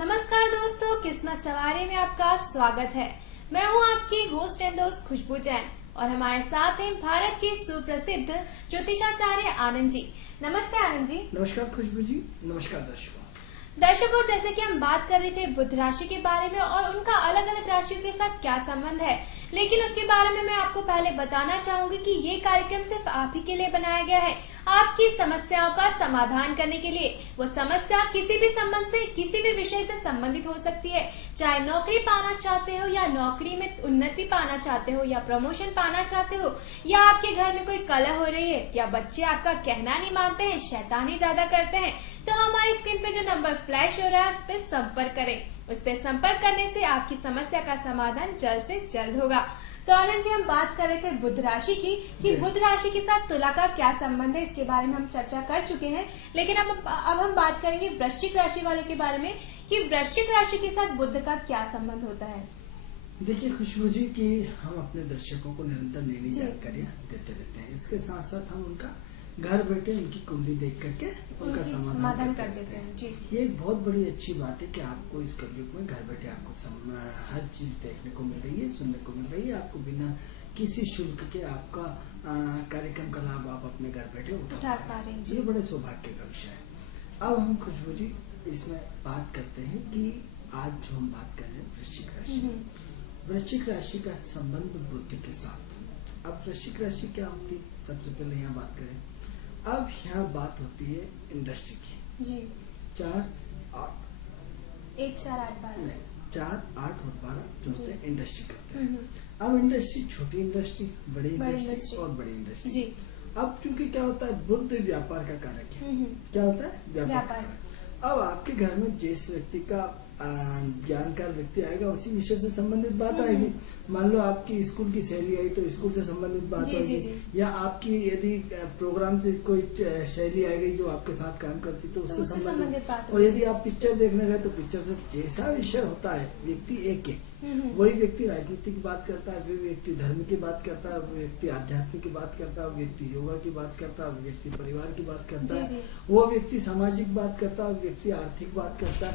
नमस्कार दोस्तों, किस्मत सवारी में आपका स्वागत है। मैं हूं आपकी होस्ट एंड दोस्त खुशबू जैन और हमारे साथ हैं भारत के सुप्रसिद्ध ज्योतिषाचार्य आनंद जी। नमस्ते आनंद जी। नमस्कार खुशबू जी। नमस्कार दर्शकों, जैसे कि हम बात कर रहे थे बुध राशि के बारे में और उनका अलग अलग राशियों के साथ क्या संबंध है, लेकिन उसके बारे में मैं आपको पहले बताना चाहूंगी कि ये कार्यक्रम सिर्फ आप ही के लिए बनाया गया है, आपकी समस्याओं का समाधान करने के लिए। वो समस्या किसी भी संबंध से, किसी भी विषय से संबंधित हो सकती है, चाहे नौकरी पाना चाहते हो या नौकरी में उन्नति पाना चाहते हो या प्रमोशन पाना चाहते हो, या आपके घर में कोई कलह हो रही है, या बच्चे आपका कहना नहीं मानते हैं, शैतानी ज्यादा करते हैं, तो हमारी स्क्रीन पे जो नंबर फ्लैश हो रहा है उस पर संपर्क करें। उस पर संपर्क करने से आपकी समस्या का समाधान जल्द से जल्द होगा। तो आनंद जी, हम बात कर रहे थे बुध राशि की कि बुध राशि के साथ तुला का क्या संबंध है, इसके बारे में हम चर्चा कर चुके हैं। लेकिन अब हम बात करेंगे वृश्चिक राशि वालों के बारे में कि वृश्चिक राशि के साथ बुध का क्या संबंध होता है। देखिए खुशबू जी कि हम अपने दर्शकों को निरंतर नई नई जानकारियाँ देते रहते हैं। इसके साथ साथ हम उनका घर बैठे उनकी कुंडली देख करके उनका समाधान कर देते हैं जी। ये एक बहुत बड़ी अच्छी बात है कि आपको इस कलयुग में घर बैठे आपको हर चीज देखने को मिल रही है, सुनने को मिल रही है। आपको बिना किसी शुल्क के आपका कार्यक्रम का लाभ आप अपने घर बैठे उठा पा रहे हैं। ये बड़े सौभाग्य का विषय है। अब हम खुशबू जी इसमें बात करते हैं कि आज जो हम बात कर रहे हैं वृश्चिक राशि, वृश्चिक राशि का संबंध बुध के साथ। अब वृश्चिक राशि क्या होती है, सबसे पहले यहाँ बात करें। अब यहाँ बात होती है इंडस्ट्री की जी। 4, 8 1, 4, 8, 12 4, 8 और 12 जो होते हैं इंडस्ट्री करते हैं। अब इंडस्ट्री, छोटी इंडस्ट्री, बड़ी इंडस्ट्री और बड़ी इंडस्ट्री जी। अब क्योंकि क्या होता है, बुध व्यापार का कारक है। क्या होता है, व्यापार। अब आपके घर में जिस व्यक्ति का ज्ञानकार व्यक्ति आएगा उसी विषय से संबंधित बात आएगी। मान लो आपकी स्कूल की सहेली आई तो स्कूल से संबंधित बात आएगी, या आपकी यदि प्रोग्राम से कोई सहेली आ गई जो आपके साथ काम करती तो उससे संबंधित बात। और यदि आप पिक्चर देखने गए तो पिक्चर से जैसा विषय होता है, व्यक्ति एक है, वही व्यक्ति राजनीति की बात करता है, वही व्यक्ति धर्म की बात करता है, वो व्यक्ति आध्यात्मिक की बात करता है, वो व्यक्ति योगा की बात करता है, वो व्यक्ति परिवार की बात करता है, वो व्यक्ति सामाजिक बात करता है, वो व्यक्ति आर्थिक बात करता है।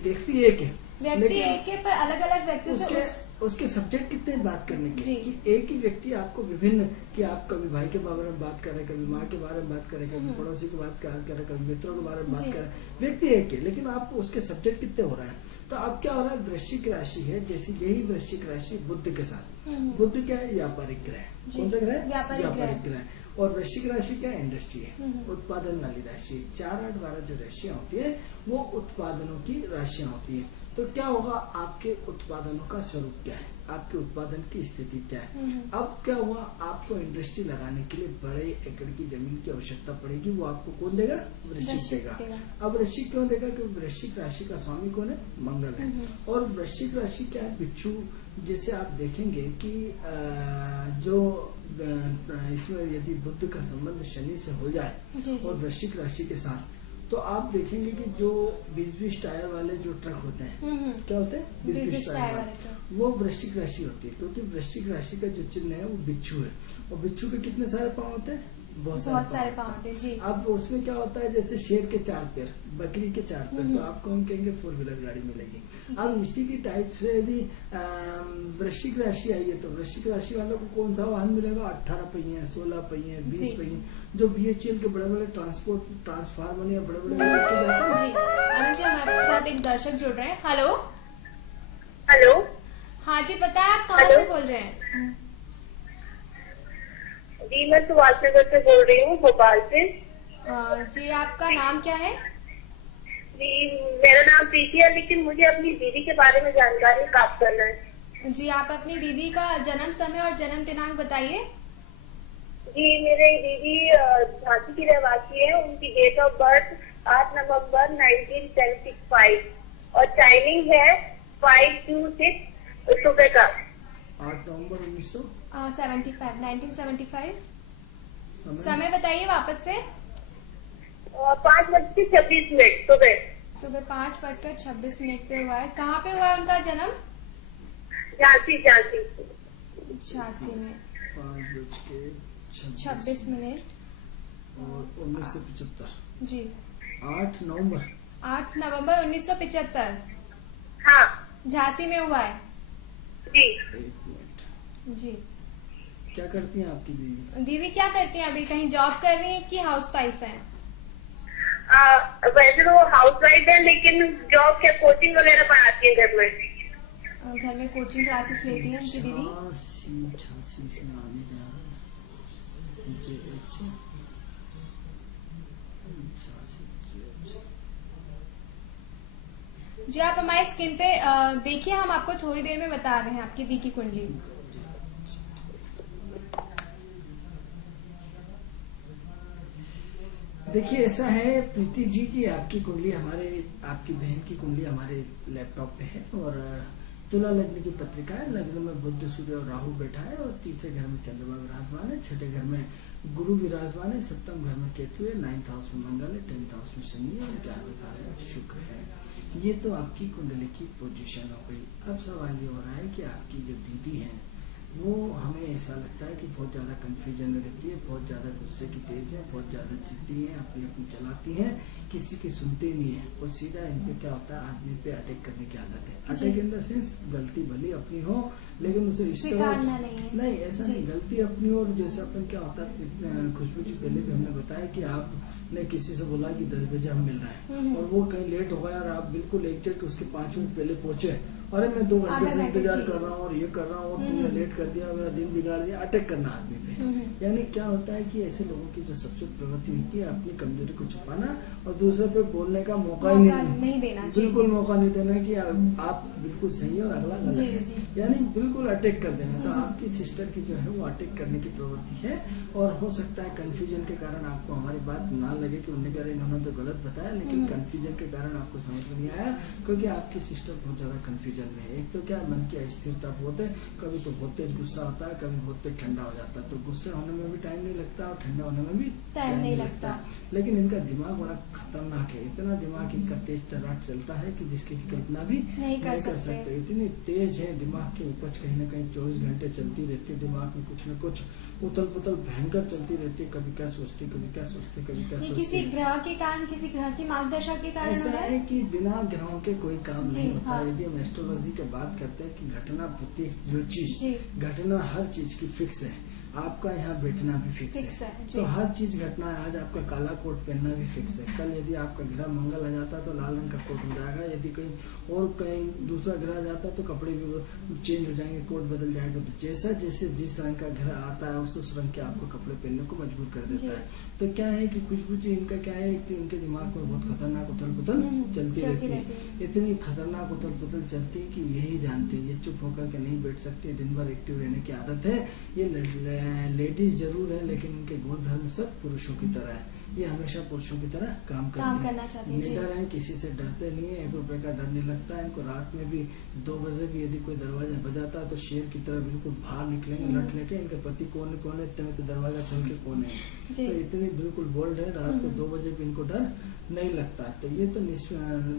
व्यक्ति एक है, व्यक्ति एक है पर अलग अलग व्यक्तियों से उसके सब्जेक्ट कितने बात करने के कि एक ही व्यक्ति आपको विभिन्न, कि आप कभी भाई के बारे में बात कर रहे हैं, कभी माँ के बारे में बात कर रहे हैं, कभी पड़ोसी की बात कर रहे हैं, कभी मित्रों के बारे में बात कर रहे हैं। व्यक्ति एक है, लेकिन आप उसके सब्जेक्ट कितने हो रहे हैं। तो अब क्या हो रहा है, वृश्चिक राशि है, जैसी यही वृश्चिक राशि बुध के साथ। बुध क्या है, व्यापारिक ग्रह। कौन सा ग्रह, व्यापारिक ग्रह। और वृश्चिक राशि क्या है, इंडस्ट्री है, उत्पादन वाली राशि। 4, 8, 12 जो राशियां होती है वो उत्पादनों की राशियां होती है। तो क्या होगा, आपके उत्पादनों का स्वरूप क्या है, आपके उत्पादन की स्थिति क्या है। अब क्या हुआ, आपको इंडस्ट्री लगाने के लिए बड़े एकड़ की जमीन की आवश्यकता पड़ेगी। वो आपको कौन देगा, वृश्चिक देगा। अब वृश्चिक क्यों देगा, क्योंकि वृश्चिक राशि का स्वामी कौन है, मंगल है। और वृश्चिक राशि क्या है, बिच्छू। जैसे आप देखेंगे कि जो इसमें यदि बुध का संबंध शनि से हो जाए और वृश्चिक राशि के साथ, तो आप देखेंगे कि जो 20-20 टायर वाले जो ट्रक होते हैं, क्या होते हैं, 20-20 टायर वाले, वो वृश्चिक राशि होती है। क्योंकि वृश्चिक राशि का जो चिन्ह है वो बिच्छू है। और बिच्छू के कितने सारे पाँव होते हैं, बहुत सारे पाँव होते हैं जी। अब उसमें क्या होता है, जैसे शेर के 4 पैर, बकरी के 4 पैर, तो आपको हम कहेंगे 4 व्हीलर गाड़ी मिलेगी। अब इसी की टाइप से यदि वृश्चिक राशि आई है तो वृश्चिक राशि वालों को कौन सा वाहन मिलेगा, 18 पहिए, 16 पहिए, 20 पहिए, जो BHEL के बड़े बड़े ट्रांसफार्मर या बड़े बड़े जी। हमारे साथ एक दर्शक जुड़ रहे हैं। Hello hello. हाँ जी, बताएं आप कहाँ से बोल रहे हैं। जी मैं सुभाष नगर से बोल रही हूँ, भोपाल से। जी, आपका नाम क्या है। जी मेरा नाम प्रीति है, लेकिन मुझे अपनी दीदी के बारे में जानकारी प्राप्त करना है। जी, आप अपनी दीदी का जन्म समय और जन्म दिनांक बताइए। जी मेरे दीदी झांसी की रहवासी है। उनकी डेट ऑफ बर्थ 8 नवंबर 1975 और टाइमिंग है 5 to 6 सुबह का। 8 नवंबर 1975। समय बताइए वापस से। 5:26 सुबह 5:26 पे हुआ है। कहाँ पे हुआ है उनका जन्म। झांसी में 5:26 और 1975 जी। 8 नवंबर 8 नवंबर 1975 हाँ झांसी में हुआ है। जी। एक मिनट, जी क्या करती हैं आपकी दीदी? दीदी क्या करती हैं अभी, कहीं जॉब कर रही हैं कि हाउस वाइफ है? वैसे तो वो हाउस वाइफ है, लेकिन जॉब के कोचिंग वगैरह पढ़ाती है घर में। घर में कोचिंग क्लासेस लेती हैं उनकी दीदी। झांसी से आने जा रहा है। जी आप हमारे स्क्रीन पे देखिए, हम आपको थोड़ी देर में बता रहे हैं आपकी दी की कुंडली। देखिए ऐसा है प्रीति जी की आपकी कुंडली आपकी बहन की कुंडली हमारे लैपटॉप पे है और तुला लग्न की पत्रिका है। लग्न में बुध, सूर्य और राहु बैठा है और तीसरे घर में चंद्रमा विराजमान है, छठे घर में गुरु विराजमान है, सप्तम घर में केतु है, 9th हाउस में मंगल है, 10th हाउस में शनि है और 11वें घर में शुक्र है। ये तो आपकी कुंडली की पोजीशन हो गई। अब सवाल ये हो रहा है कि आपकी जो दीदी है वो हमें ऐसा लगता है कि बहुत ज्यादा कंफ्यूजन में रहती है, बहुत ज्यादा गुस्से की तेज है, बहुत ज्यादा जिद्दी है, अपनी अपनी चलाती है, किसी की सुनती नहीं है और सीधा इनको क्या होता है आदमी पे अटैक करने की आदत है। अटैक इन द सेंस गलती भली अपनी हो लेकिन उसे नहीं ऐसा नहीं, गलती अपनी हो। जैसे अपन क्या होता है, खुशबू जी पहले भी हमने बताया कि आपने किसी से बोला कि 10 बजे हम मिल रहे हैं और वो कहीं लेट हो गया और आप बिल्कुल एग्जैक्ट उसके 5 मिनट पहले पहुंचे, अरे मैं 2 घंटे से इंतजार कर रहा हूँ और ये कर रहा हूँ और तुमने लेट कर दिया, मेरा दिन बिगाड़ दिया। अटैक करना आदमी पे। यानी क्या होता है कि ऐसे लोगों की जो सबसे प्रवृत्ति होती है अपनी कमजोरी को छुपाना और दूसरे पे बोलने का मौका ही नहीं देना, बिल्कुल मौका नहीं देना कि आप बिल्कुल सही और अगला गलत है, यानी बिल्कुल अटैक कर देना। तो आपकी सिस्टर की जो है वो अटैक करने की प्रवृत्ति है और हो सकता है कंफ्यूजन के कारण आपको हमारी बात ना लगे कि उन्होंने कहा इन्होंने तो गलत बताया, लेकिन कंफ्यूजन के कारण आपको समझ में नहीं आया क्योंकि आपकी सिस्टर बहुत ज्यादा कंफ्यूजन में है। एक तो क्या मन की अस्थिरता बहुत है, कभी तो बहुत तेज गुस्सा होता है, कभी बहुत तेज ठंडा हो जाता है। तो गुस्से होने में भी टाइम नहीं लगता और ठंडा होने में भी टाइम नहीं लगता। लेकिन इनका दिमाग बड़ा खतरनाक है, इतना दिमाग इनका तेज तर्राट चलता है कि जिसकी कल्पना भी नहीं कर सकते। इतनी तेज है दिमाग की उपज, कहीं न कहीं 24 घंटे चलती रहती है दिमाग में, कुछ न कुछ उथल पुथल भयंकर चलती रहती है। कभी क्या सोचती, कभी क्या सोचती, कभी क्या सोचती। किसी ग्रह के कारण, किसी ग्रह की मार्गदशा के कारण ऐसा है कि बिना ग्रहों के कोई काम नहीं होता। यदि हम एस्ट्रोलॉजी की बात करते हैं कि घटना प्रत्येक जो चीज घटना हर चीज की फिक्स है, आपका यहाँ बैठना भी फिक्स है। तो हर चीज घटना है। आज आपका काला कोट पहनना भी फिक्स है, कल यदि आपका ग्रह मंगल आ जाता तो लाल रंग का कोट हो जाएगा, यदि कहीं और कहीं दूसरा ग्रह जाता तो कपड़े भी चेंज हो जाएंगे, कोट बदल जाएगा। तो जैसा जैसे जिस रंग का ग्रह आता है उस रंग के आपको कपड़े पहनने को मजबूर कर देता है। तो क्या है कि खुशबू जी इनका क्या है कि इनके दिमाग में बहुत खतरनाक उथल पुथल चलती रहती है, इतनी खतरनाक उथल पुथल चलती है कि यही जानते हैं ये चुप होकर के नहीं बैठ सकते, दिन भर एक्टिव रहने की आदत है। ये लेडीज जरूर है लेकिन उनके गुण धर्म सब पुरुषों की तरह है, ये हमेशा पुरुषों की तरह काम करना चाहते हैं, निडर है, किसी से डरते नहीं है, 1 रुपए का डर नहीं लगता है इनको। रात में भी 2 बजे भी यदि कोई दरवाजा बजाता है तो शेर की तरह बिल्कुल बाहर निकलेंगे लट लेके। इनके पति कौन है इतने तो दरवाजा खोल के कौन है, तो इतनी बिल्कुल बोल्ड है, रात को 2 बजे भी इनको डर नहीं लगता। तो ये तो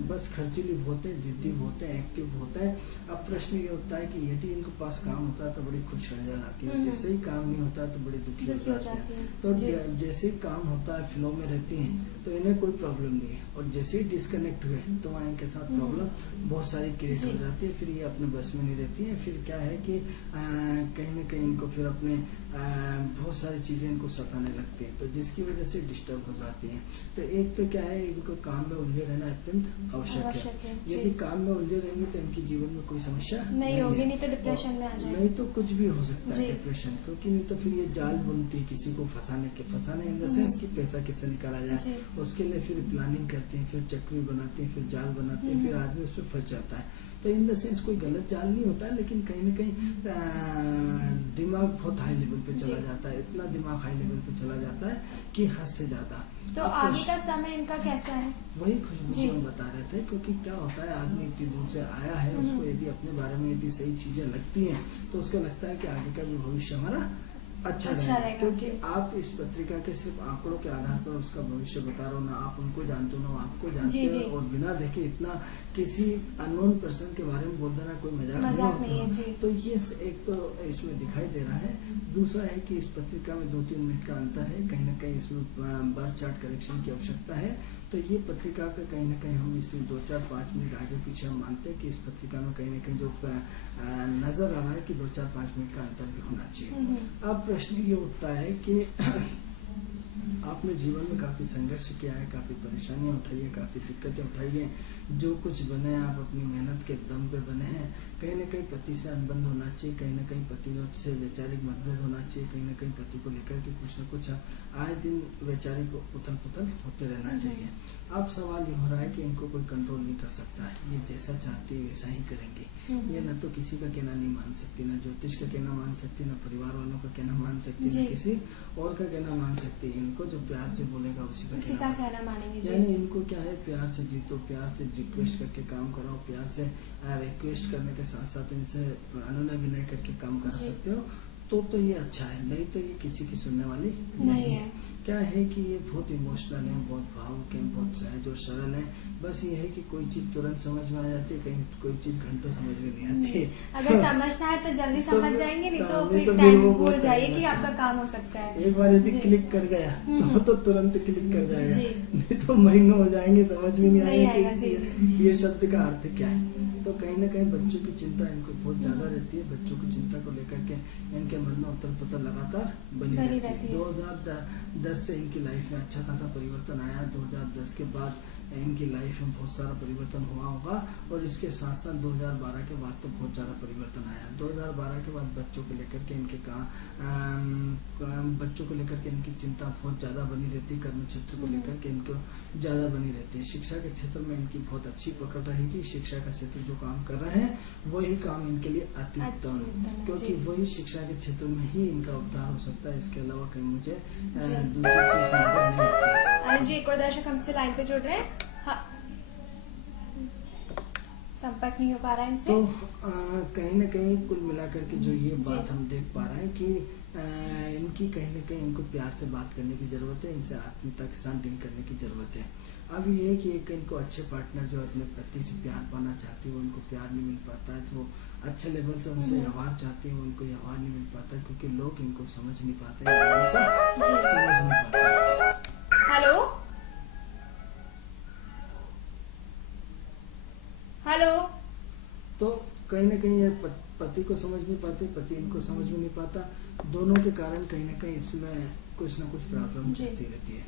बस खर्चीली बहुत है, जिद्दी बहुत है, एक्टिव बहुत है। अब प्रश्न ये होता है कि यदि इनको पास काम होता है तो बड़ी खुश नजर आती है, जैसे ही काम नहीं होता है तो बड़ी दुखी हो जाती है। तो जैसे ही काम होता है फ्लो में रहती हैं तो इन्हें कोई प्रॉब्लम नहीं है और जैसे ही डिस्कनेक्ट हुए तो वहाँ इनके साथ प्रॉब्लम बहुत सारी क्रिएट हो जाती है। फिर ये अपने बस में नहीं रहती है। फिर क्या है कि कहीं न कहीं इनको फिर अपने बहुत सारी चीजें इनको सताने लगती हैं, तो जिसकी वजह से डिस्टर्ब हो जाती हैं। तो एक तो क्या है इनको काम में उलझे रहना अत्यंत आवश्यक है। यदि काम में उलझे रहेंगे तो इनके जीवन में कोई समस्या नहीं होगी, नहीं तो डिप्रेशन में आ जाए, नहीं तो कुछ भी हो सकता है डिप्रेशन, क्योंकि नहीं तो फिर ये जाल बुनती किसी को फंसाने इन द सेंस कि पैसा कैसे निकाला जाए, उसके लिए फिर प्लानिंग करती है, फिर चक्री बनाती है, फिर जाल बनाती है, फिर आदमी उस पर फंस जाता है। तो इन द सेंस कोई गलत जाल नहीं होता है, लेकिन कहीं न कहीं दिमाग बहुत हाई लेवल पे चला जाता है, इतना दिमाग हाई लेवल पे चला जाता है कि हद से ज्यादा। तो आगे का समय इनका कैसा है? वही खुशबू जी हम बता रहे थे, क्योंकि क्या होता है आदमी इतनी दूर से आया है, उसको यदि अपने बारे में यदि सही चीजें लगती हैं तो उसको लगता है कि आगे का भी भविष्य हमारा अच्छा रहेगा, क्योंकि आप इस पत्रिका के सिर्फ आंकड़ों के आधार पर उसका भविष्य बता रहे हो, ना आप उनको जानते हो ना आपको जानते हो, और बिना देखे इतना किसी अननोन पर्सन के बारे में बोल देना कोई मजाक नहीं है। तो ये एक तो इसमें दिखाई दे रहा है। दूसरा है कि इस पत्रिका में 2-3 मिनट का अंतर है, कहीं ना कहीं इसमें बर्थ चार्ट करेक्शन की आवश्यकता है। तो ये पत्रिका का कहीं ना कहीं हम इसे 2-4-5 मिनट आगे पीछे हम मानते हैं कि इस पत्रिका में कहीं ना कहीं जो नजर आ रहा है कि 2-4-5 मिनट का अंतर भी होना चाहिए। अब प्रश्न ये उठता है कि आपने जीवन में काफी संघर्ष किया है, काफी परेशानियां उठाई है, काफी दिक्कतें उठाई है, जो कुछ बने आप अपनी मेहनत के दम पे बने हैं। कहीं ना कहीं पति से अनबन होना चाहिए, कहीं ना कहीं पति से वैचारिक मतभेद होना चाहिए, कहीं ना कहीं पति को लेकर के कुछ न कुछ आए दिन वैचारिक उथल पुथल होते रहना चाहिए। अब सवाल ये हो रहा है कि इनको कोई कंट्रोल नहीं कर सकता है, ये जैसा चाहती है वैसा ही करेंगे। ये न तो किसी का कहना नहीं मान सकती, न ज्योतिष का कहना मान सकती, न परिवार वालों का कहना मान सकती, न किसी और का कहना मान सकती। इनको जो प्यार से बोलेगा उसी का कहना मानेंगे। यानी इनको क्या है, प्यार से जीतो, प्यार से रिक्वेस्ट करके काम कराओ, प्यार से रिक्वेस्ट करने के साथ साथ इनसे अनुनय विनय करके काम करा सकते हो तो ये अच्छा है, नहीं तो ये किसी की सुनने वाली नहीं है। क्या है कि ये बहुत इमोशनल है, बहुत भावुक है, बहुत सहज और सरल है। बस ये है कि कोई चीज तुरंत समझ में आ जाती है, कहीं कोई चीज घंटों समझ में नहीं आती है। अगर समझना है तो जल्दी समझ जाएंगे, नहीं तो फिर टाइम भूल जाइए कि आपका काम हो सकता है। एक बार यदि क्लिक कर गया तो तुरंत क्लिक कर जाएगा, नहीं तो महीनों हो जाएंगे, समझ में नहीं आएगा ये शब्द का अर्थ क्या है। तो कहीं ना कहीं बच्चों की चिंता इनको बहुत ज्यादा रहती है। बच्चों की चिंता को लेकर के इनके मन में उथल पुथल लगातार बनी रहती है। 2010 से इनकी लाइफ में अच्छा खासा परिवर्तन आया। 2010 के बाद इनकी लाइफ में बहुत सारा परिवर्तन हुआ होगा और इसके साथ साथ 2012 के बाद तो बहुत ज्यादा परिवर्तन आया। 2012 के बाद बच्चों को लेकर के इनके बच्चों को लेकर के इनकी चिंता बहुत ज्यादा बनी रहती है। कर्म क्षेत्र को लेकर के इनको ज्यादा बनी रहती है। शिक्षा के क्षेत्र में इनकी बहुत अच्छी पकड़ रहेगी। शिक्षा का क्षेत्र जो काम कर रहे हैं वही काम इनके लिए अति उत्तम, क्योंकि वही शिक्षा के क्षेत्र में ही इनका उद्धार हो सकता है। इसके अलावा कहीं मुझे दूसरी चीज नजर नहीं आती। जी, एक और दर्शक हमसे लाइन पे जुड़ रहे हैं। हाँ, संपर्क नहीं हो पा रहा है इनसे। तो कहीं ना कहीं कुल मिलाकर के जो ये बात हम देख पा रहे हैं कि इनकी कहीं ना कहीं इनको प्यार से बात करने की जरूरत है, इनसे आत्मीयता के साथ डील करने की जरूरत है। अब ये है कि एक इनको अच्छे पार्टनर जो अपने पति से प्यार पाना चाहती है, वो उनको प्यार नहीं मिल पाता है। तो अच्छे लेवल से उनसे व्यवहार चाहती है, उनको व्यवहार नहीं मिल पाता, क्योंकि लोग इनको समझ नहीं पाते, समझ नहीं पाते। Hello hello. तो कहीं ना कहीं ये पति को समझ नहीं पाते, पति इनको समझ में नहीं पाता। दोनों के कारण कहीं ना कहीं इसमें कुछ ना कुछ प्रॉब्लम चलती रहती है।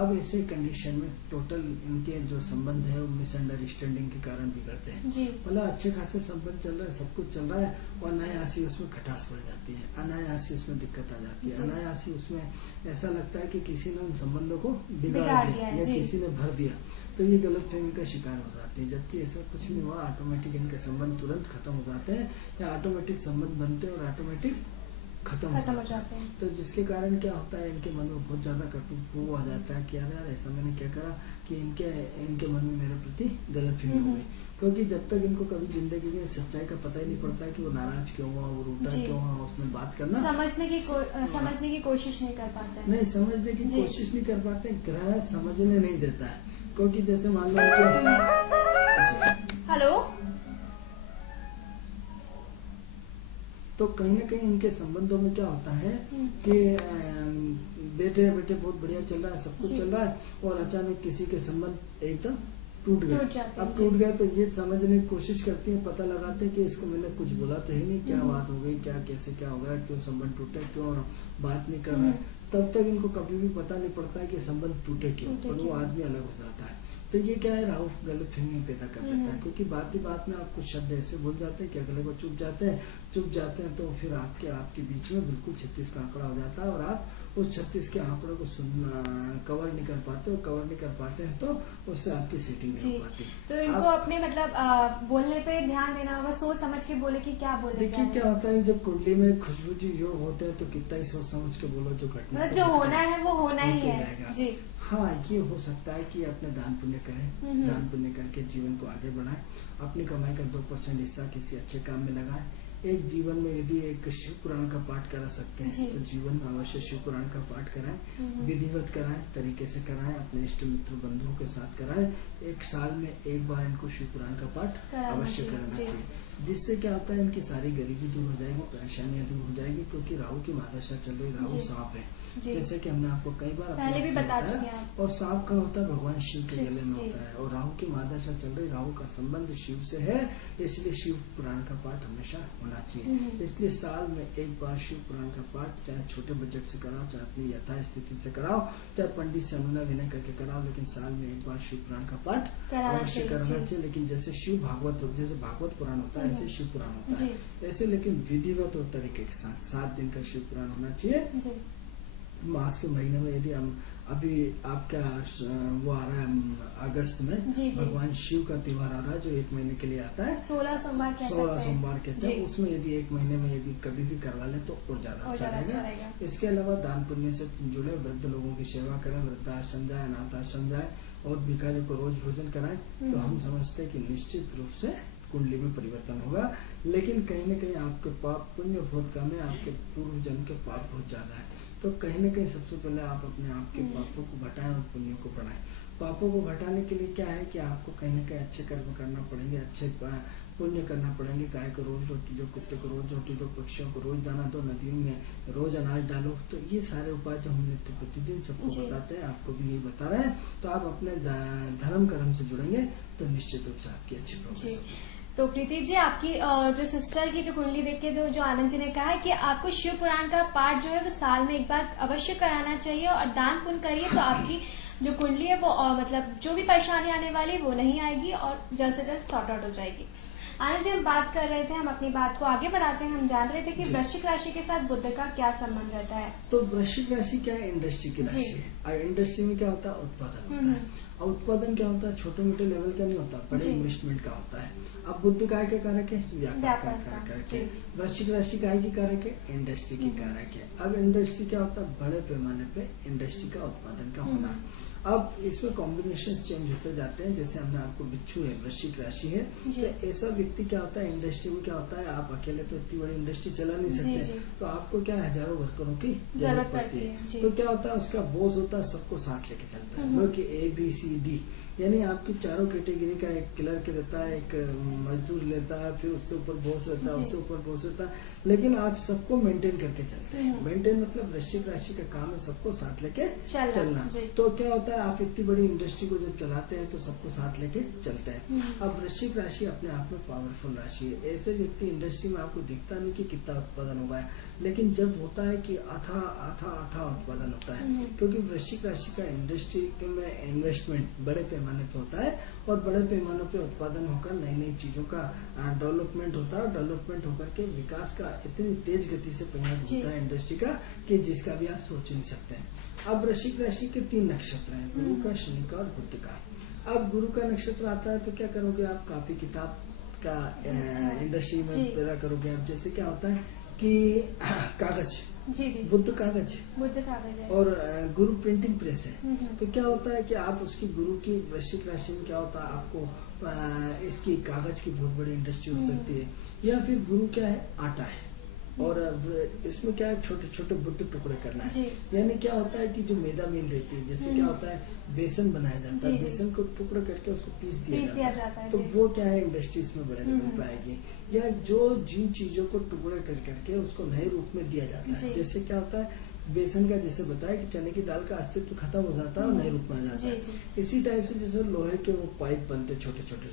अब ऐसे कंडीशन में टोटल इनके जो संबंध है वो मिसअंडरस्टैंडिंग के कारण बिगड़ते हैं। मतलब अच्छे खासे संबंध चल रहा है, सब कुछ चल रहा है और अनायासी उसमें खटास पड़ जाती है, अनायासी उसमें दिक्कत आ जाती है, अनायासी उसमें ऐसा लगता है कि किसी ने उन संबंधों को बिगाड़ दिया या किसी ने भर दिया, तो ये गलतफहमी का शिकार हो जाते हैं। जबकि ऐसा कुछ नहीं हुआ, ऑटोमेटिक इनके संबंध तुरंत खत्म हो जाते हैं या ऑटोमेटिक संबंध बनते हैं और ऑटोमेटिक खत्म हो जाते हैं। तो जिसके कारण क्या होता है, इनके मन में बहुत ज्यादा कटु आ जाता है कि यार ऐसा मैंने क्या करा कि इनके मन में मेरे प्रति गलतफहमी हो गई। क्योंकि जब तक इनको कभी जिंदगी में सच्चाई का पता ही नहीं पड़ता है कि वो नाराज क्यों हुआ, वो रूठा क्यों हुआ, उसने बात करना समझने की कोशिश नहीं कर पाते, नहीं समझने की कोशिश नहीं कर पाते, ग्रह समझने नहीं देता है। क्योंकि जैसे मान लो हेलो, तो कहीं ना कहीं इनके संबंधों में क्या होता है कि बेटे बहुत बढ़िया चल रहा है, सब कुछ चल रहा है और अचानक किसी के संबंध एकदम टूट गए। अब टूट गए तो ये समझने की कोशिश करती है, पता लगाते हैं कि इसको मैंने कुछ बोला तो है नहीं, क्या बात हो गई, क्या कैसे क्या हो गया, क्यों संबंध टूटे, क्यों बात नहीं कर रहा है। तब तक इनको कभी भी पता नहीं पड़ता है कि संबंध टूटे क्यों, और वो आदमी अलग हो जाता है। तो ये क्या है, राहु गलतफहमी पैदा कर देता है। क्योंकि बात ही बात में आप कुछ शब्द ऐसे बोल जाते हैं कि अगले को चुप जाते हैं तो फिर आपके बीच में बिल्कुल 36 का आंकड़ा हो जाता है और आप उस 36 के आंकड़ों को कवर नहीं कर पाते, और कवर नहीं कर पाते हैं तो उससे आपकी सेटिंग नहीं हो पाती। तो इनको अपने मतलब बोलने पे ध्यान देना होगा, सोच समझ के बोले कि क्या बोले। देखिए क्या होता है, जब कुंडली में खुशबू जी योग होते हैं तो कितना ही सोच समझ के बोलो, जो घटना जो होना है वो होना ही है जी। हाँ, ये हो सकता है कि अपने दान पुण्य करें, दान पुण्य करके जीवन को आगे बढ़ाएं, अपनी कमाई का 2% हिस्सा किसी अच्छे काम में लगाएं। एक जीवन में यदि एक शिव पुराण का पाठ करा सकते हैं तो जीवन में अवश्य शिव पुराण का पाठ कराएं, विधिवत कराएं, तरीके से कराएं, अपने इष्ट मित्र बंधुओं के साथ कराएं। एक साल में एक बार इनको शिव पुराण का पाठ अवश्य करना चाहिए। जिससे क्या होता है इनकी सारी गरीबी दूर हो जाएगी, परेशानियां दूर हो जाएगी, क्योंकि राहु की महादशा चल रही, राहु सांप है, जैसे कि हमने आपको कई बार पहले भी बता चुके हैं। और सांप का होता है भगवान शिव के गले में होता है, और राहु की महादशा चल रही, राहु का संबंध शिव से है, इसलिए शिव पुराण का पाठ हमेशा होना चाहिए। इसलिए साल में एक बार शिव पुराण का पाठ, चाहे छोटे बजट से कराओ, चाहे अपनी यथास्थिति से कराओ, चाहे पंडित से अनुना विनय करके कराओ, लेकिन साल में एक बार शिव पुराण का पाठ अवश्य कराना चाहिए। लेकिन जैसे शिव भागवत, जैसे भागवत पुराण होता है ऐसे शिव पुराण होता है, ऐसे लेकिन विधिवत और तरीके के साथ 7 दिन का शिव पुराण होना चाहिए। मास के महीने में यदि हम अभी आपका वो आ रहा है अगस्त में, भगवान शिव का त्योहार आ रहा है जो 1 महीने के लिए आता है, 16 सोमवार कहते हैं, उसमें यदि 1 महीने में यदि कभी भी करवा ले तो और ज्यादा अच्छा रहेगा। इसके अलावा दान पुण्य से जुड़े, वृद्ध लोगों की सेवा करें, वृद्धाश्रम जाए, अनाथ आश्रम जाए और भिखारियों को रोज भोजन कराएं, तो हम समझते हैं कि निश्चित रूप से कुंडली में परिवर्तन होगा। लेकिन कहीं न कहीं आपके पाप पुण्य बहुत कम है, आपके पूर्व जन्म के पाप बहुत ज्यादा है, तो कहीं न कहीं सबसे पहले आप अपने आप के पापों को घटाएं और पुण्यों को बढ़ाएं। पापों को घटाने के लिए क्या है कि आपको कहीं न कहीं अच्छे कर्म करना पड़ेंगे, अच्छे पुण्य करना पड़ेंगे। गाय को रोज रोटी दो, कुत्ते को रोज रोटी दो, पक्षियों को रोज दाना दो, नदियों में रोज अनाज डालो। तो ये सारे उपाय जो हम नित्य प्रतिदिन सबको बताते हैं, आपको भी यही बता रहे हैं, तो आप अपने धर्म कर्म से जुड़ेंगे तो निश्चित रूप से आपकी अच्छी प्रोग्रेस होगी। तो प्रीति जी, आपकी जो सिस्टर की जो कुंडली देख के जो आनंद जी ने कहा है कि आपको शिव पुराण का पाठ जो है वो साल में एक बार अवश्य कराना चाहिए और दान पुण्य करिए, तो आपकी जो कुंडली है वो मतलब जो भी परेशानी आने वाली वो नहीं आएगी और जल्द से जल्द सॉर्ट आउट हो जाएगी। आनंद जी, हम बात कर रहे थे, हम अपनी बात को आगे बढ़ाते हैं। हम जान रहे थे कि वृश्चिक राशि के साथ बुध का क्या संबंध रहता है। तो वृश्चिक राशि क्या है? इंडस्ट्री की राशि है। इंडस्ट्री में क्या होता है? उत्पादन होता है। और उत्पादन क्या होता है? छोटे मोटे लेवल का नहीं होता, बड़े इन्वेस्टमेंट का होता है। अब बुध काय के कारक है? व्यापार का कारक है। वृश्चिक राशि काय की कारक है? इंडस्ट्री की कारक है। अब इंडस्ट्री क्या होता है? बड़े पैमाने पे इंडस्ट्री का उत्पादन का होना। अब इसमें कॉम्बिनेशन चेंज होते जाते हैं। जैसे हमने आपको बिच्छू है, वृश्चिक राशि है, तो ऐसा व्यक्ति क्या होता है, इंडस्ट्री में क्या होता है, आप अकेले तो इतनी बड़ी इंडस्ट्री चला नहीं सकते, तो आपको क्या हजारों वर्करों की जरूरत पड़ती है। तो क्या होता है, उसका बॉस होता है, सबको साथ लेके चलता है, जो कि ABCD, यानी आपकी चारों कैटेगरी का एक क्लर्क रहता है, एक मजदूर लेता है, फिर उससे ऊपर बॉस रहता है, उससे ऊपर बॉस रहता है, लेकिन आप सबको मेंटेन करके चलते हैं। मेंटेन मतलब वृश्चिक राशि का काम है सबको साथ लेके चलना। तो क्या होता है, आप इतनी बड़ी इंडस्ट्री को जब चलाते हैं तो सबको साथ लेके चलते हैं। अब वृश्चिक राशि अपने आप में पावरफुल राशि है। ऐसे व्यक्ति इंडस्ट्री में आपको दिखता नहीं कि कितना उत्पादन हुआ है, लेकिन जब होता है कि अथा उत्पादन होता है, क्योंकि वृश्चिक राशि का इंडस्ट्री में इन्वेस्टमेंट बड़े पैमाने पे होता है और बड़े पैमानों पे उत्पादन होकर नई नई चीजों का डेवलपमेंट होता है। डेवलपमेंट होकर के विकास का इतनी तेज गति से परिणत होता है इंडस्ट्री का कि जिसका भी आप सोच नहीं सकते हैं। अब वृश्चिक राशि के 3 नक्षत्र हैं, गुरु का, शनि का और बुध का। अब गुरु का नक्षत्र आता है तो क्या करोगे आप? कॉपी किताब का इंडस्ट्री में पैदा करोगे आप। जैसे क्या होता है कि कागज, बुध कागज है और गुरु प्रिंटिंग प्रेस है। तो क्या होता है कि आप उसकी गुरु की वृश्चिक राशि में क्या होता है, आपको इसकी कागज की बहुत बड़ी इंडस्ट्री हो सकती है। या फिर गुरु क्या है? आटा है, और इसमें क्या है, छोटे छोटे बुद्ध टुकड़े करना है। यानी क्या होता है कि जो मैदा मील रहती है, जैसे क्या होता है, बेसन बनाया जाता है, बेसन को टुकड़े करके उसको पीस दिया जाता है, तो वो क्या है, इंडस्ट्रीज में बड़े लेवल पे आएगी। या जो जिन चीजों को टुकड़े करके उसको नए रूप में दिया जाता है, जैसे क्या होता है, बेसन का जैसे बताया कि चने की दाल का अस्तित्व खत्म हो जाता है और नए रूप में आ जाता है। इसी टाइप से जैसे लोहे के वो पाइप बनते छोटे छोटे,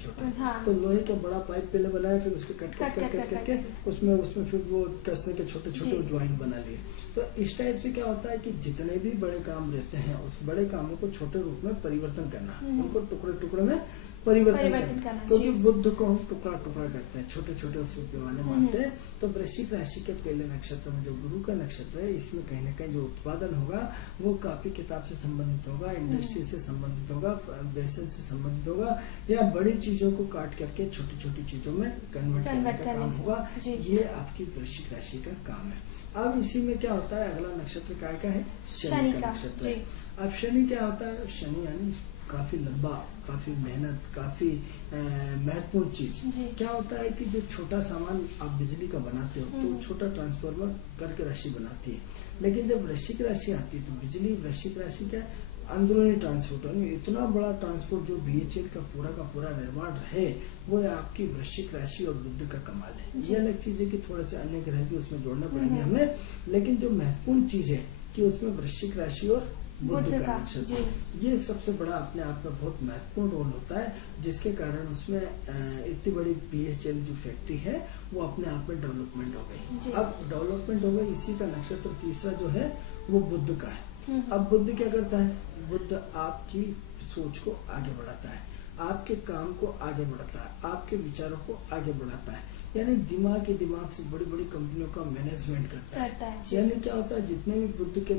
तो लोहे का बड़ा पाइप पहले बनाया, फिर उसको कट करके उसमें फिर वो कसने के छोटे छोटे ज्वाइंट बना लिए। तो इस टाइप से क्या होता है कि जितने भी बड़े काम रहते हैं, उस बड़े कामों को छोटे रूप में परिवर्तन करना, उनको टुकड़े में परिवर्तन करना, क्योंकि बुद्ध को हम टुकड़ा करते हैं, छोटे छोटे उसके पैमाने मानते हैं। तो वृश्चिक राशि के पहले नक्षत्र में जो गुरु का नक्षत्र है, इसमें कहीं न कहीं जो उत्पादन होगा वो कॉपी किताब से संबंधित होगा, इंडस्ट्री से संबंधित होगा, बेसन से संबंधित होगा, या बड़ी चीजों को काट करके छोटी छोटी चीजों में कन्वर्ट करने का काम होगा। ये आपकी वृश्चिक राशि का काम है। अब इसी में क्या होता है, अगला नक्षत्र काय का है? शनि का नक्षत्र है। अब शनि क्या होता है? शनि यानी काफी लंबा, काफी मेहनत, काफी महत्वपूर्ण चीज। क्या होता है कि जो छोटा सामान आप बिजली का बनाते हो तो छोटा ट्रांसफार्मर करके राशि बनाती है, लेकिन जब वृश्चिक राशि आती है तो बिजली, वृश्चिक राशि क्या अंदरूनी ट्रांसपोर्ट, यानी इतना बड़ा ट्रांसपोर्ट जो BHEL का पूरा निर्माण है, वो आपकी वृश्चिक राशि और बुध का कमाल है। ये अलग चीज है कि थोड़े से अन्य ग्रह भी उसमें जोड़ना पड़ेंगे हमें, लेकिन जो महत्वपूर्ण चीज है कि उसमें वृश्चिक राशि और बुध का नक्षत्र, ये सबसे बड़ा अपने आप में बहुत महत्वपूर्ण रोल होता है, जिसके कारण उसमें इतनी बड़ी BHEL जो फैक्ट्री है वो अपने आप में डेवलपमेंट हो गई। अब डेवलपमेंट हो गई, इसी का नक्षत्र तीसरा जो है वो बुध का है। अब बुध क्या करता है? बुध आपकी सोच को आगे बढ़ाता है, आपके काम को आगे बढ़ाता है, आपके विचारों को आगे बढ़ाता है, यानी दिमाग से बड़ी बड़ी कंपनियों का मैनेजमेंट करता है। यानी क्या होता है, जितने भी बुद्ध के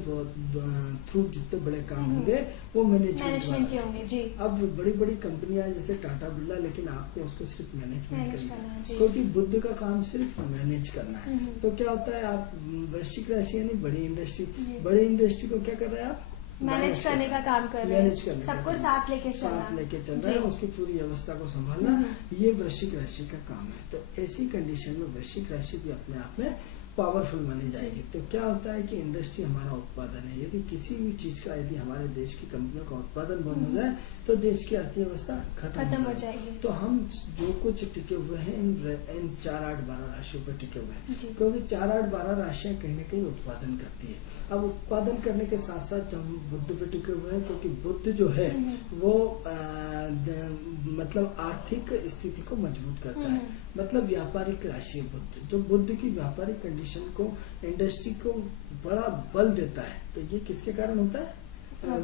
थ्रू जितने बड़े काम होंगे वो मैनेजमेंट के होंगे जी। अब बड़ी बड़ी कंपनियां जैसे टाटा बिरला, लेकिन आपको उसको सिर्फ मैनेजमेंट करना है, क्योंकि बुद्ध का काम सिर्फ मैनेज करना है। तो क्या होता है, आप वृश्चिक राशि यानी बड़ी इंडस्ट्री को क्या कर रहे हैं आप? मैनेज करने का काम कर रहे हैं, सबको साथ लेके चल रहे हैं, उसकी पूरी व्यवस्था को संभालना, ये वृश्चिक राशि का काम है। तो ऐसी कंडीशन में वृश्चिक राशि भी अपने आप में पावरफुल मानी जाएगी। तो क्या होता है कि इंडस्ट्री हमारा उत्पादन है, यदि किसी भी चीज का यदि हमारे देश की कंपनियों का उत्पादन बंद हो जाए तो देश की अर्थव्यवस्था खत्म हो जाएगी। तो हम जो कुछ टिके हुए हैं इन 4, 8, 12 राशियों पर टिके हुए हैं, क्योंकि 4, 8, 12 राशियां कहीं न कहीं उत्पादन करती है। अब उत्पादन करने के साथ साथ हम बुध पे टिके हुए हैं, क्योंकि बुध जो है वो मतलब आर्थिक स्थिति को मजबूत करता है, मतलब व्यापारिक राशि है बुध, जो बुध की व्यापारिक कंडीशन को, इंडस्ट्री को बड़ा बल देता है। तो ये किसके कारण होता है? बुध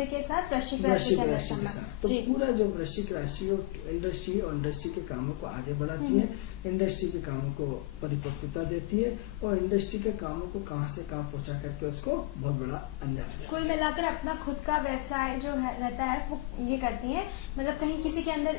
के साथ वृश्चिक राशि के साथ। तो पूरा जो वृश्चिक राशि और इंडस्ट्री के कामों को आगे बढ़ाती है, इंडस्ट्री के कामों को परिपक्वता देती है, और इंडस्ट्री के कामों को कहां से कहां पहुंचा करके उसको बहुत बड़ा अंजाम देती है। कुल मिलाकर अपना खुद का व्यवसाय जो रहता है वो ये करती है, मतलब कहीं किसी के अंदर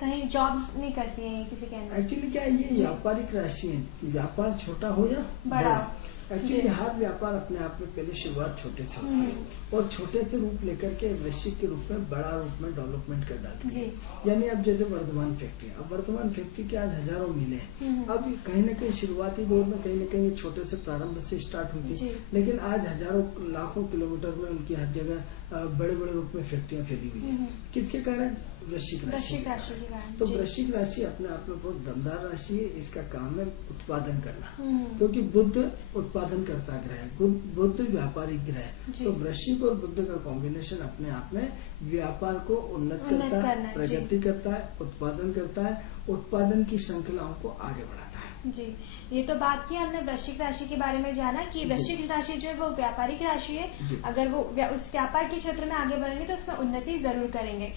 कहीं जॉब नहीं करती है किसी के अंदर। एक्चुअली क्या है, ये व्यापारिक राशि है, व्यापार छोटा हो या बड़ा। एक्चुअली हर व्यापार अपने आप में पहले शुरुआत छोटे से होती है, और छोटे से रूप लेकर के वृश्चिक के रूप में बड़ा रूप में डेवलपमेंट कर डालती है। यानी अब जैसे वर्धमान फैक्ट्री, अब वर्धमान फैक्ट्री के आज हजारों मिले हैं। अब कहीं न कहीं शुरुआती दौर में कहीं न कहीं छोटे से प्रारंभ से स्टार्ट हुई थी, लेकिन आज हजारों लाखों किलोमीटर में उनकी हर जगह बड़े बड़े रूप में फैक्ट्रियां फैली हुई है। किसके कारण? वृश्चिक राशि के कारण। तो वृश्चिक राशि अपने आप में बहुत दमदार राशि है, इसका काम है उत्पादन करना, क्योंकि बुध उत्पादन करता ग्रह है, बुध व्यापारिक ग्रह है। तो वृश्चिक और बुध का कॉम्बिनेशन अपने आप में व्यापार को उन्नत करता है, प्रगति करता है, उत्पादन करता है, उत्पादन की श्रृंखलाओं को आगे बढ़ाता है। जी, ये तो बात की हमने वृश्चिक राशि के बारे में जाना कि वृश्चिक राशि जो है वो व्यापारिक राशि है। अगर वो उस व्यापार के क्षेत्र में आगे बढ़ेंगे तो उसमें उन्नति जरूर करेंगे।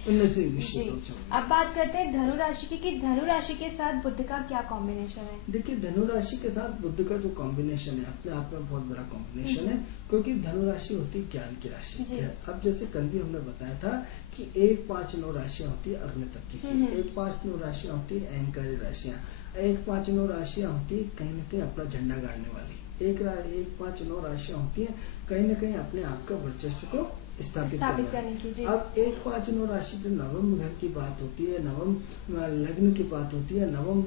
अब बात करते हैं धनु राशि की, कि धनु राशि के साथ बुध का क्या कॉम्बिनेशन है? देखिए, धनु राशि के साथ बुध का जो कॉम्बिनेशन है अपने आप में बहुत बड़ा कॉम्बिनेशन है, क्योंकि धनु राशि होती है ज्ञान की राशि। अब जैसे कल भी हमने बताया था कि 1, 5, 9 राशियां होती है अग्नि तत्व की, 1, 5, 9 राशियां होती है अहंकारी राशियां, 1, 5, 9 राशियां होती है कहीं न कहीं अपना झंडा गाड़ने वाली, 1, 5, 9 राशियां होती है कहीं न कहीं अपने आप का वर्चस्व को स्थापित करने की। अब 1, 5, 9 राशि जो नवम घर की बात होती है, नवम लग्न की बात होती है, नवम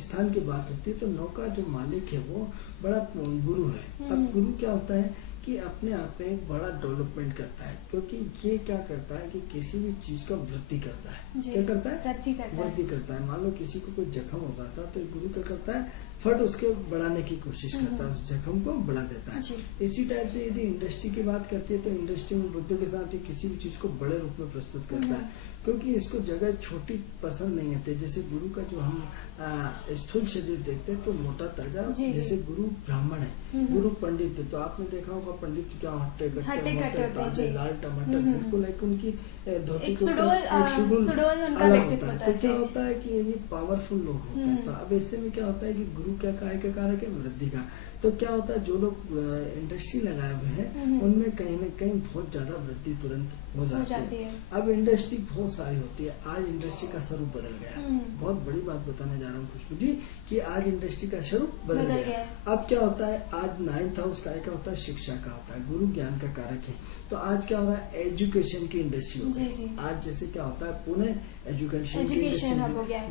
स्थान की बात होती है, तो 9 का जो मालिक है वो बड़ा गुरु है। अब गुरु क्या होता है कि अपने आप में एक बड़ा डेवलपमेंट करता है, क्योंकि ये क्या करता है कि किसी भी चीज का वृद्धि करता है। क्या करता है? वृद्धि करता है। मान लो किसी को कोई जख्म हो जाता है तो गुरु क्या करता है, फट उसके बढ़ाने की कोशिश करता है, उस जख्म को बढ़ा देता है। इसी टाइप से यदि इंडस्ट्री की बात करती है तो इंडस्ट्री में बुद्ध के साथ ही किसी भी चीज को बड़े रूप में प्रस्तुत करता है, क्योंकि इसको जगह छोटी पसंद नहीं आती। जैसे गुरु का जो हम स्थूल शरीर देखते हैं तो मोटा ताजा, जैसे गुरु ब्राह्मण है, गुरु पंडित है, तो आपने देखा होगा पंडित क्या हट्टे कट्टे ताजे लाल टमाटर, बिल्कुल एक उनकी धोती के ऊपर अलग होता है। तो क्या होता है कि ये पावरफुल लोग होते हैं। तो अब ऐसे में क्या होता है कि गुरु क्या काय का कारक है? वृद्धि का। तो क्या होता है, जो लोग इंडस्ट्री लगाए हुए हैं उनमें कहीं न कहीं बहुत ज्यादा वृद्धि तुरंत हो जाती है। अब इंडस्ट्री बहुत सारी होती है, आज इंडस्ट्री का स्वरूप बदल गया। बहुत बड़ी बात बताने जा रहा हूँ खुशबू जी, कि आज इंडस्ट्री का स्वरूप बदल गया। अब क्या होता है, आज 9th हाउस का होता है, शिक्षा का होता है, गुरु ज्ञान का कारक है। तो आज क्या हो रहा है, एजुकेशन की इंडस्ट्री हो गई। आज जैसे क्या होता है, पुणे एजुकेशन की इंडस्ट्री,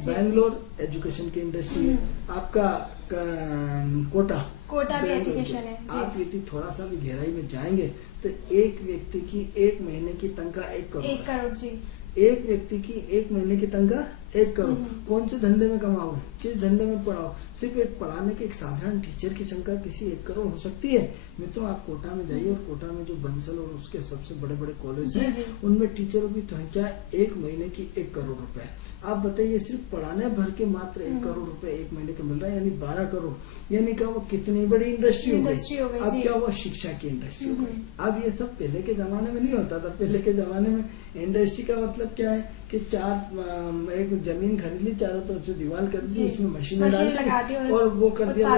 बैंगलोर एजुकेशन की इंडस्ट्री है, आपका कोटा कोटा भी एजुकेशन है जी। आप यदि थोड़ा सा भी गहराई में जाएंगे तो एक व्यक्ति की एक महीने की तनख्वाह 1 करोड़ 1 करोड़ जी। एक व्यक्ति की एक महीने की तनख्वाह 1 करोड़। कौन से धंधे में कमाओगे, किस धंधे में पढ़ाओ? सिर्फ एक पढ़ाने के एक साधारण टीचर की संख्या किसी 1 करोड़ हो सकती है? मित्रों, आप कोटा में जाइए और कोटा में जो बंसल और उसके सबसे बड़े बड़े कॉलेज हैं उनमें टीचरों की संख्या एक महीने की 1 करोड़ रुपए। आप बताइए, सिर्फ पढ़ाने भर के मात्र 1 करोड़ रुपए एक महीने का मिल रहा है, यानी 12 करोड़। यानी क्या वो कितनी बड़ी इंडस्ट्री हो गई। अब क्या हुआ, शिक्षा की इंडस्ट्री हो गई। अब ये सब पहले के जमाने में नहीं होता था। पहले के जमाने में इंडस्ट्री का मतलब क्या है कि एक जमीन खरीद ली, चारों तरफ से दीवार कर दी, उसमें मशीनें डाल दी और वो कर दिया,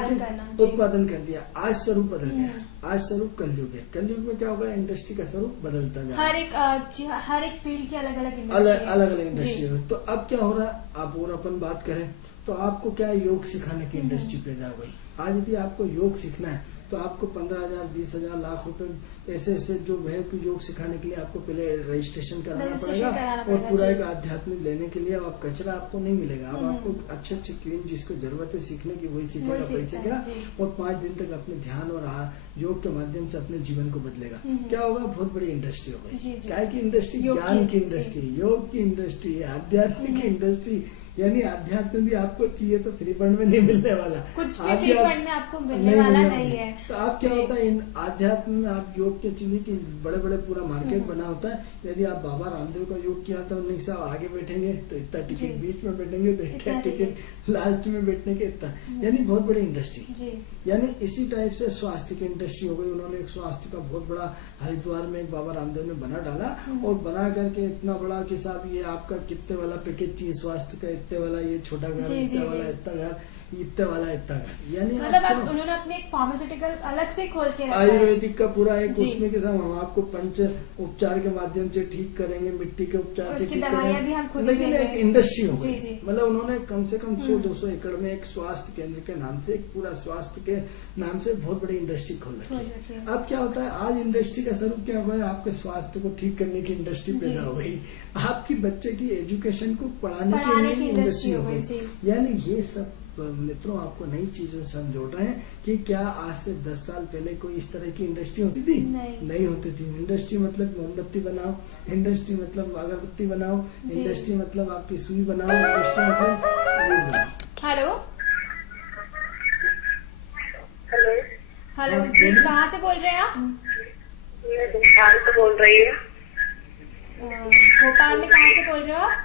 उत्पादन कर दिया। आज स्वरूप बदल गया। आज स्वरूप कलयुग है। कलयुग में क्या होगा, इंडस्ट्री का स्वरूप बदलता जाएगा। हर एक फील्ड की अलग अलग इंडस्ट्री है। तो अब क्या हो रहा है, आप और अपन बात करें तो आपको क्या योग सिखाने की इंडस्ट्री पैदा हो गई। आज यदि आपको योग सीखना है तो आपको 15,000, 20,000, लाख रुपए ऐसे जो है कि योग सिखाने के लिए आपको पहले रजिस्ट्रेशन कराना पड़ेगा और पूरा एक आध्यात्मिक लेने के लिए आप कचरा आपको नहीं मिलेगा। अब आपको अच्छे क्वीन जिसको जरूरत है सीखने की वही सीखेगा, पैसे का, और 5 दिन तक अपने ध्यान और योग के माध्यम से अपने जीवन को बदलेगा। क्या होगा, बहुत बड़ी इंडस्ट्री हो गई। क्या की इंडस्ट्री, ज्ञान की इंडस्ट्री, योग की इंडस्ट्री, आध्यात्मिक की इंडस्ट्री। यानी अध्यात्म भी आपको चाहिए तो फ्री फंड में नहीं मिलने वाला, कुछ भी फ्री फंड में आपको मिलने वाला नहीं है। तो आप क्या होता है, इन आध्यात्म में आप योग के चीजें की बड़े बड़े पूरा मार्केट बना होता है। यदि आप बाबा रामदेव का योग किया था, उन्हीं साहब आगे बैठेंगे तो इतना टिकट, बीच में बैठेंगे तो इतना टिकट, लास्ट में बैठने के इतना, यानी बहुत बड़ी इंडस्ट्री। यानी इसी टाइप से स्वास्थ्य की इंडस्ट्री हो गई। उन्होंने एक स्वास्थ्य का बहुत बड़ा हरिद्वार में एक बाबा रामदेव ने बना डाला और बना करके इतना बड़ा कि साहब ये आपका कितने वाला पैकेज चाहिए स्वास्थ्य का, इतने वाला ये छोटा घर, इतने वाला इतना घर, इतने वाला इतना घर। यानी मतलब उन्होंने अपने एक फार्मास्यूटिकल अलग से खोल के रखा है। आयुर्वेदिक का पूरा एक उसमें के साथ हम आपको पंच उपचार के माध्यम से ठीक करेंगे, मिट्टी के उपचार से ठीक करेंगे, लेकिन एक इंडस्ट्री हो गई। मतलब उन्होंने कम से कम 100-200 एकड़ में एक स्वास्थ्य केंद्र के नाम से, एक पूरा स्वास्थ्य के नाम से बहुत बड़ी इंडस्ट्री खोल रखी है। अब क्या होता है, आज इंडस्ट्री का स्वरूप क्या हुआ है, आपके स्वास्थ्य को ठीक करने की इंडस्ट्री पैदा हो गई। आपकी बच्चे की एजुकेशन को पढ़ाने की इंडस्ट्री हो गई। यानी ये सब मित्रों आपको नई चीजों से हम जोड़ रहे हैं कि क्या आज से 10 साल पहले कोई इस तरह की इंडस्ट्री होती थी? नहीं होती थी। इंडस्ट्री मतलब मोमबत्ती बनाओ, इंडस्ट्री मतलब अगरबत्ती बनाओ, इंडस्ट्री मतलब आपकी सुई बनाओ, इंडस्ट्री मतलब ये बनाओ। हेलो जी, कहाँ से बोल रहे हैं आप? मैं भोपाल से बोल रही हूँ। भोपाल में कहाँ से बोल रहे हो आप?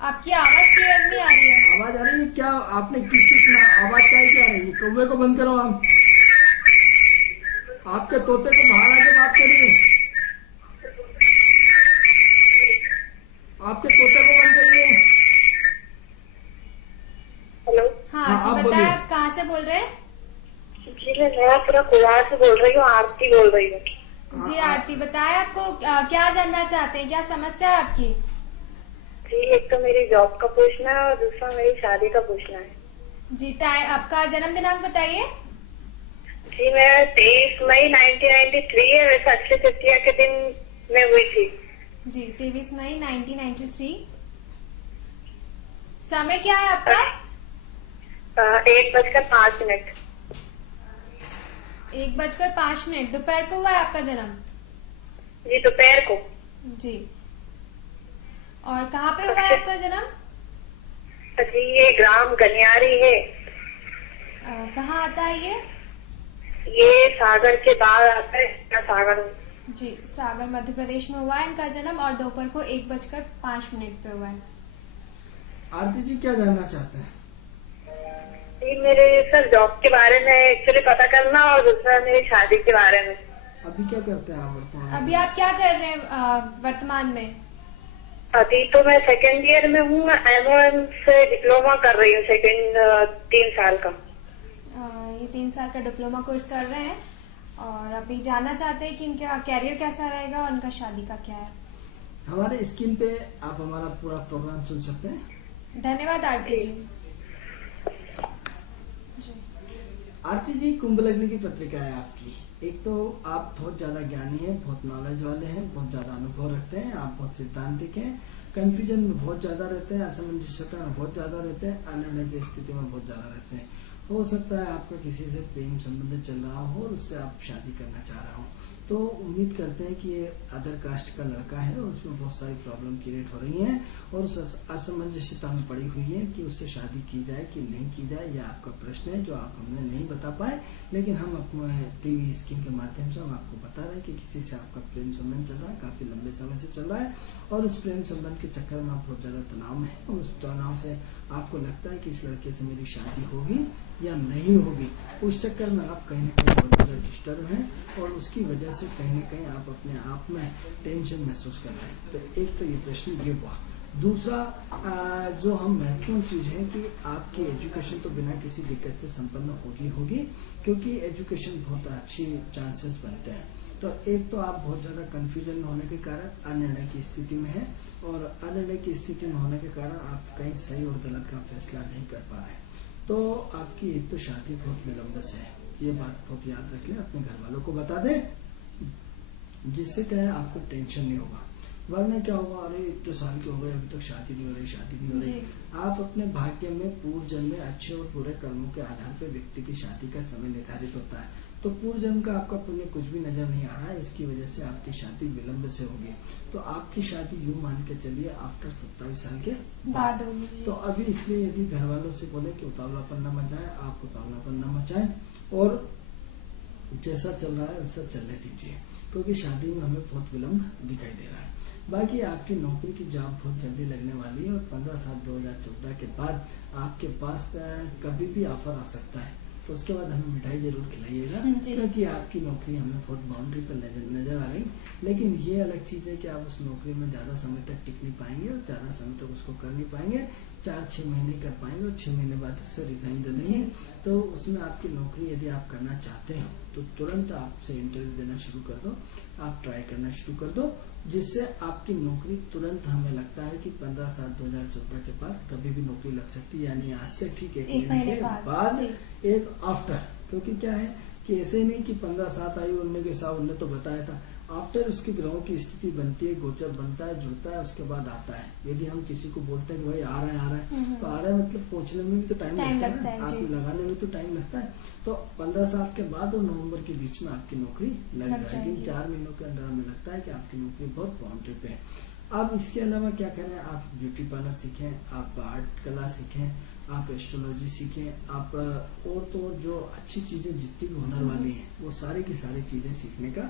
आपकी आवाज क्लियर नहीं आ रही है। आवाज आ रही है क्या? आपने कितना आवाज क्या आ रही है? कौवे को बंद करो। हम आपके तोते को बाहर आके बात करिए। आपके तोते को बंद करिए। हेलो। हाँ जी, बताएं आप कहाँ से बोल रहे हैं? जी मैं नयापुरा कोलार से बोल रही हूँ, आरती बोल रही हूँ। जी आरती, बताएं आपको क्या जानना चाहते हैं, क्या समस्या है आपकी? जी एक तो मेरी जॉब का पूछना है और दूसरा मेरी शादी का पूछना है। जी आपका जन्म दिनांक बताइए। जी मैं 23 मई 1993 है, वैसे अक्षय तृतीया के दिन मैं हुई थी। जी 23 मई 1993। समय क्या है आपका? 1:05। 1:05। दोपहर को हुआ है आपका जन्म? जी दोपहर को। जी, और कहाँ पे हुआ है आपका जन्म? जी ये ग्राम गनियारी है। कहाँ आता है ये? ये सागर के बाद आता है, सागर। जी सागर मध्य प्रदेश में हुआ है इनका जन्म और दोपहर को 1:05 पे हुआ है। आरती जी क्या जानना चाहते हैं? जी मेरे सर जॉब के बारे में एक्चुअली पता करना और दूसरा मेरी शादी के बारे में। अभी क्या करते हैं आप वर्तमान? अभी आप क्या कर रहे हैं वर्तमान में? अभी तो मैं सेकेंड ईयर में हूँ, MOM से डिप्लोमा कर रही हूँ, सेकेंड 3 साल का। ये 3 साल का डिप्लोमा कोर्स कर रहे हैं और अभी जानना चाहते हैं कि इनका कैरियर कैसा रहेगा और इनका शादी का क्या है। हमारे स्क्रीन पे आप हमारा पूरा प्रोग्राम सुन सकते हैं। धन्यवाद आरती जी। आरती जी, कुंभ लग्न की पत्रिका है आपकी। एक तो आप बहुत ज्यादा ज्ञानी हैं, बहुत नॉलेज वाले हैं, बहुत ज्यादा अनुभव रखते हैं, आप बहुत सिद्धांतिक हैं, कंफ्यूजन में बहुत ज्यादा रहते हैं, असमंजसता में बहुत ज्यादा रहते हैं, अनिर्णय की स्थिति में बहुत ज्यादा रहते हैं। हो सकता है आपका किसी से प्रेम संबंध चल रहा हो और उससे आप शादी करना चाह रहा हो, तो उम्मीद करते हैं कि ये अदर कास्ट का लड़का है और उसमें बहुत सारी प्रॉब्लम क्रिएट हो रही हैं और उस असमंजसता में पड़ी हुई है कि उससे शादी की जाए कि नहीं की जाए। यह आपका प्रश्न है जो आप हमें नहीं बता पाए, लेकिन हम अपने टीवी स्क्रीन के माध्यम से हम आपको बता रहे हैं कि किसी से आपका प्रेम संबंध चल रहा है, काफी लंबे समय से चल रहा है और उस प्रेम संबंध के चक्कर में आप बहुत ज्यादा तनाव में है और उस तनाव से आपको लगता है कि इस लड़के से मेरी शादी होगी या नहीं होगी। उस चक्कर में आप कहीं न कहीं बहुत ज्यादा डिस्टर्ब हैं और उसकी वजह से कहीं न कहीं आप अपने आप में टेंशन महसूस कर रहे हैं। तो एक तो ये प्रश्न ये हुआ। दूसरा जो हम महत्वपूर्ण चीज है कि आपकी एजुकेशन तो बिना किसी दिक्कत से संपन्न होगी क्योंकि एजुकेशन बहुत अच्छी चांसेस बनते हैं। तो एक तो आप बहुत ज्यादा कंफ्यूजन होने के कारण अनिर्णय की स्थिति में है और अनिर्णय की स्थिति में होने के कारण आप कहीं सही और गलत का फैसला नहीं कर पा रहे। तो आपकी एक तो शादी बहुत विलंब से है, ये बात बहुत याद रख लें, अपने घर वालों को बता दें, जिससे क्या है आपको टेंशन नहीं होगा। वरना क्या होगा, अरे इतने साल के हो गए अभी तक शादी नहीं हो रही, शादी नहीं हो रही। आप अपने भाग्य में पूर्व जन्म में अच्छे और बुरे कर्मों के आधार पर व्यक्ति की शादी का समय निर्धारित होता है। तो पूर्व जन्म का आपका पुण्य कुछ भी नजर नहीं आ रहा है, इसकी वजह से आपकी शादी विलंब से होगी। तो आपकी शादी यूं मान के चलिए आफ्टर 27 साल के बाद होगी। तो अभी इसलिए यदि घर वालों से बोले कि उतावलापन न मचाएं, आप उतावलापन न मचाएं और जैसा चल रहा है वैसा चलने दीजिए, क्योंकि शादी में हमें बहुत विलंब दिखाई दे रहा है। बाकी आपकी नौकरी की जॉब बहुत जल्दी लगने वाली है और 15/7/2014 के बाद आपके पास कभी भी ऑफर आ सकता है। तो उसके बाद हमें मिठाई जरूर खिलाइएगा, क्योंकि आपकी नौकरी हमें बहुत बाउंड्री पर नजर आ रही। लेकिन ये अलग चीज है कि आप उस नौकरी में ज्यादा समय तक टिक नहीं पाएंगे और ज्यादा समय तक उसको कर नहीं पाएंगे। 4-6 महीने कर पाएंगे और 6 महीने बाद उससे रिजाइन दे देंगे। तो उसमें आपकी नौकरी यदि आप करना चाहते हो तो तुरंत आपसे इंटरव्यू देना शुरू कर दो, आप ट्राई करना शुरू कर दो, जिससे आपकी नौकरी तुरंत, हमें लगता है कि 15/7/2014 के बाद कभी भी नौकरी लग सकती है, यानी आज से ठीक 1 महीने के बाद एक आफ्टर। क्योंकि क्या है कि ऐसे नहीं कि 15/7 आई उनने के साथ उनने तो बताया था, आफ्टर उसकी ग्रहों की स्थिति बनती है, गोचर बनता है, जुड़ता है, उसके बाद आता है। यदि हम किसी को बोलते हैं कि भाई आ रहा है तो आ रहा है मतलब पहुंचने में भी तो टाइम लगता है, आप लगाने में तो टाइम लगता है। तो 15/7 के बाद और नवंबर के बीच में आपकी नौकरी लग जाएगी। 4 महीनों के अंदर हमें लगता है कि आपकी नौकरी बहुत बाउंड्री पे है। आप इसके अलावा क्या करें, आप ब्यूटी पार्लर सीखें, आप आर्ट कला सीखें, आप एस्ट्रोलॉजी सीखें, आप और तो जो अच्छी चीजें जितनी भी हुनर वाली हैं वो सारी की सारी चीजें सीखने का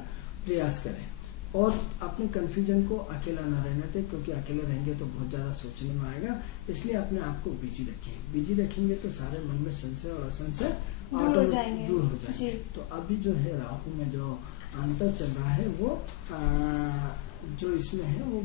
प्रयास करें और अपने कंफ्यूजन को अकेला न रहने दें, क्योंकि अकेले रहेंगे तो बहुत ज्यादा सोचने में आएगा। इसलिए अपने आप को बिजी रखें, बिजी रखेंगे तो सारे मन में संशय और असंशय दूर हो जाएंगे। तो अभी जो है राहु में जो अंतर चल रहा है वो जो इसमें है वो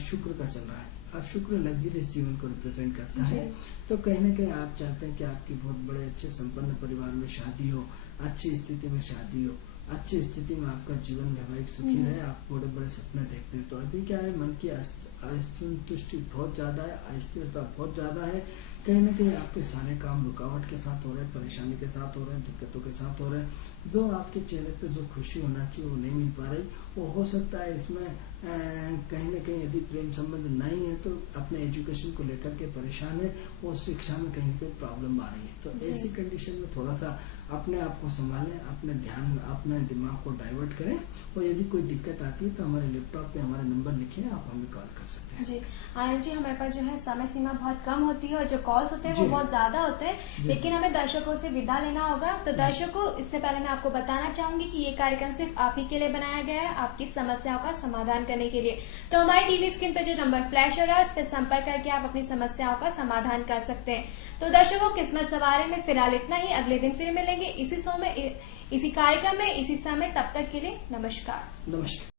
शुक्र का चल रहा है। अब शुक्र लग्जरियस जीवन को रिप्रेजेंट करता है। तो कहीं न कहीं आप चाहते हैं कि आपकी बहुत बड़े अच्छे संपन्न परिवार में शादी हो, अच्छी स्थिति में शादी हो, अच्छी स्थिति में आपका जीवन वैवाहिक सुखी रहे, आप बड़े बड़े सपने देखते हैं। तो अभी क्या है, मन की असंतुष्टि बहुत ज्यादा है, अस्थिरता बहुत ज्यादा है। कहीं न कहीं आपके सारे काम रुकावट के साथ हो रहे हैं, परेशानी के साथ हो रहे हैं, दिक्कतों के साथ हो रहे हैं। जो आपके चेहरे पे जो खुशी होना चाहिए वो नहीं मिल पा रही। वो हो सकता है इसमें कहीं न कहीं यदि प्रेम संबंध नहीं है तो अपने एजुकेशन को लेकर के परेशान है, वो शिक्षा में कहीं न कहीं प्रॉब्लम आ रही है। तो ऐसी कंडीशन में थोड़ा सा अपने आप को संभालें, अपने ध्यान, अपने दिमाग को डाइवर्ट करें और यदि कोई दिक्कत आती है तो हमारे लैपटॉप पे हमारा नंबर लिखिए, आप हमें कॉल कर सकते हैं। जी आनंद जी, हमारे पास जो है समय सीमा बहुत कम होती है और जो कॉल्स होते हैं वो बहुत ज्यादा होते हैं, लेकिन हमें दर्शकों से विदा लेना होगा। तो दर्शकों, इससे पहले मैं आपको बताना चाहूंगी कि ये कार्यक्रम सिर्फ आप ही के लिए बनाया गया है, आपकी समस्याओं का समाधान करने के लिए। तो हमारे टीवी स्क्रीन पे जो नंबर फ्लैश हो रहा है उस पर संपर्क करके आप अपनी समस्याओं का समाधान कर सकते हैं। तो दर्शकों, किस्मत सवारे में फिलहाल इतना ही। अगले दिन फिर मिलेंगे इसी शो में, इसी कार्यक्रम में, इसी समय। तब तक के लिए नमस्कार।